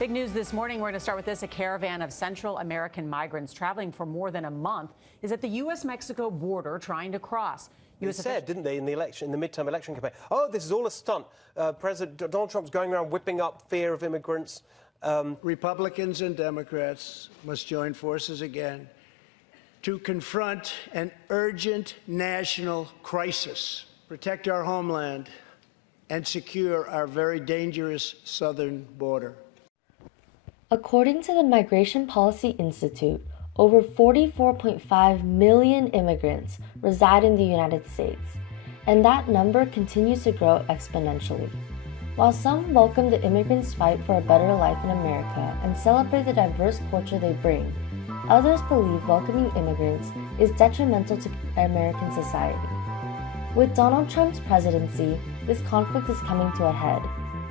Big news this morning. We're going to start with this. A caravan of Central American migrants traveling for more than a month is at the U.S.-Mexico border trying to cross. They said, didn't they, in the midterm election campaign, oh, this is all a stunt. President Donald Trump's going around whipping up fear of immigrants. Republicans and Democrats must join forces again to confront an urgent national crisis, protect our homeland, and secure our very dangerous southern border. According to the Migration Policy Institute, over 44.5 million immigrants reside in the United States, and that number continues to grow exponentially. While some welcome the immigrants' fight for a better life in America and celebrate the diverse culture they bring, others believe welcoming immigrants is detrimental to American society. With Donald Trump's presidency, this conflict is coming to a head,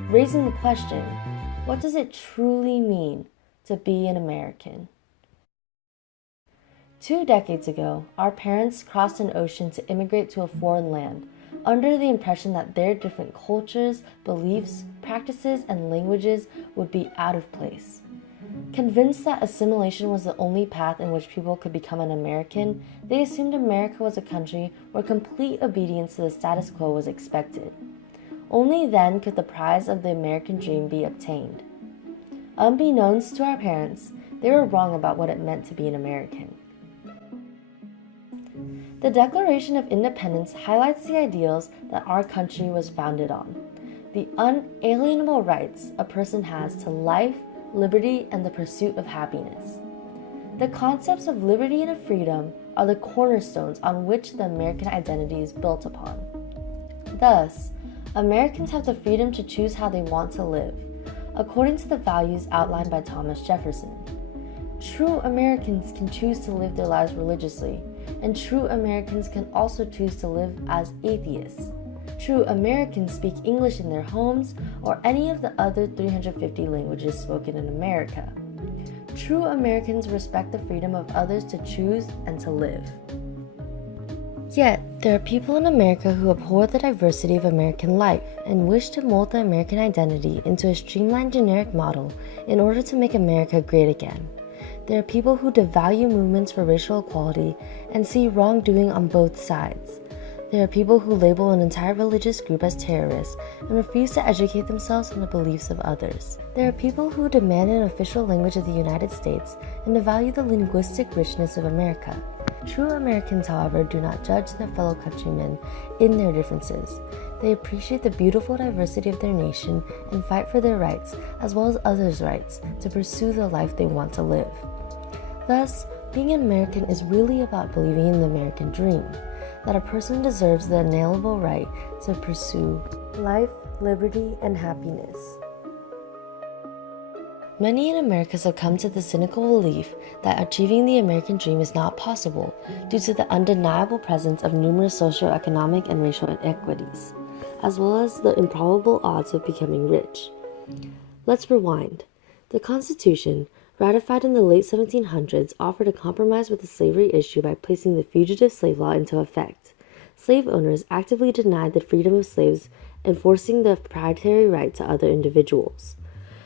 raising the question, what does it truly mean to be an American? 2 decades ago, our parents crossed an ocean to immigrate to a foreign land, under the impression that their different cultures, beliefs, practices, and languages would be out of place. Convinced that assimilation was the only path in which people could become an American, they assumed America was a country where complete obedience to the status quo was expected. Only then could the prize of the American dream be obtained. Unbeknownst to our parents, they were wrong about what it meant to be an American. The Declaration of Independence highlights the ideals that our country was founded on. The unalienable rights a person has to life, liberty, and the pursuit of happiness. The concepts of liberty and of freedom are the cornerstones on which the American identity is built upon. Thus, Americans have the freedom to choose how they want to live, according to the values outlined by Thomas Jefferson. True Americans can choose to live their lives religiously, and true Americans can also choose to live as atheists. True Americans speak English in their homes or any of the other 350 languages spoken in America. True Americans respect the freedom of others to choose and to live. Yet, there are people in America who abhor the diversity of American life and wish to mold the American identity into a streamlined generic model in order to make America great again. There are people who devalue movements for racial equality and see wrongdoing on both sides. There are people who label an entire religious group as terrorists and refuse to educate themselves on the beliefs of others. There are people who demand an official language of the United States and devalue the linguistic richness of America. True Americans, however, do not judge their fellow countrymen in their differences. They appreciate the beautiful diversity of their nation and fight for their rights, as well as others' rights, to pursue the life they want to live. Thus, being an American is really about believing in the American dream, that a person deserves the inalienable right to pursue life, liberty, and happiness. Many in America have come to the cynical belief that achieving the American dream is not possible due to the undeniable presence of numerous socioeconomic and racial inequities, as well as the improbable odds of becoming rich. Let's rewind. The Constitution, ratified in the late 1700s, offered a compromise with the slavery issue by placing the Fugitive Slave Law into effect. Slave owners actively denied the freedom of slaves, enforcing the proprietary right to other individuals.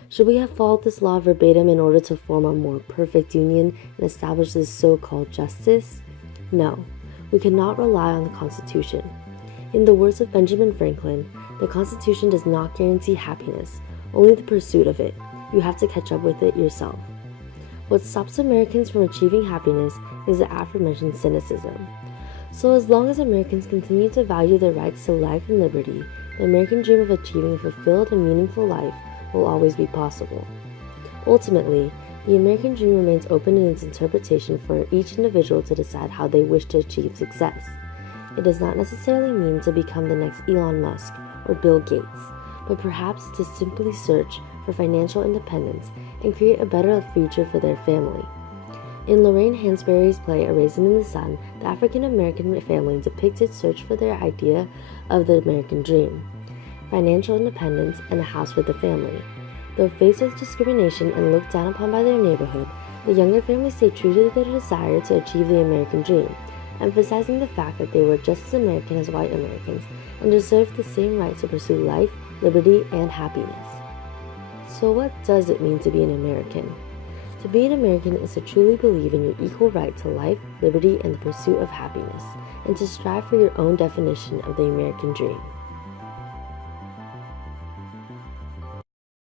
Should we have followed this law verbatim in order to form a more perfect union and establish this so-called justice? No, we cannot rely on the Constitution. In the words of Benjamin Franklin, the Constitution does not guarantee happiness, only the pursuit of it. You have to catch up with it yourself. What stops Americans from achieving happiness is the aforementioned cynicism. So as long as Americans continue to value their rights to life and liberty, the American dream of achieving a fulfilled and meaningful life will always be possible. Ultimately, the American dream remains open in its interpretation for each individual to decide how they wish to achieve success. It does not necessarily mean to become the next Elon Musk or Bill Gates, but perhaps to simply search for financial independence and create a better future for their family. In Lorraine Hansberry's play A Raisin in the Sun, the African-American family depicts its search for their idea of the American dream: financial independence and a house for the family. Though faced with discrimination and looked down upon by their neighborhood, the younger family stayed true to their desire to achieve the American dream, emphasizing the fact that they were just as American as white Americans and deserved the same right to pursue life, liberty, and happiness. So what does it mean to be an American? To be an American is to truly believe in your equal right to life, liberty, and the pursuit of happiness, and to strive for your own definition of the American dream.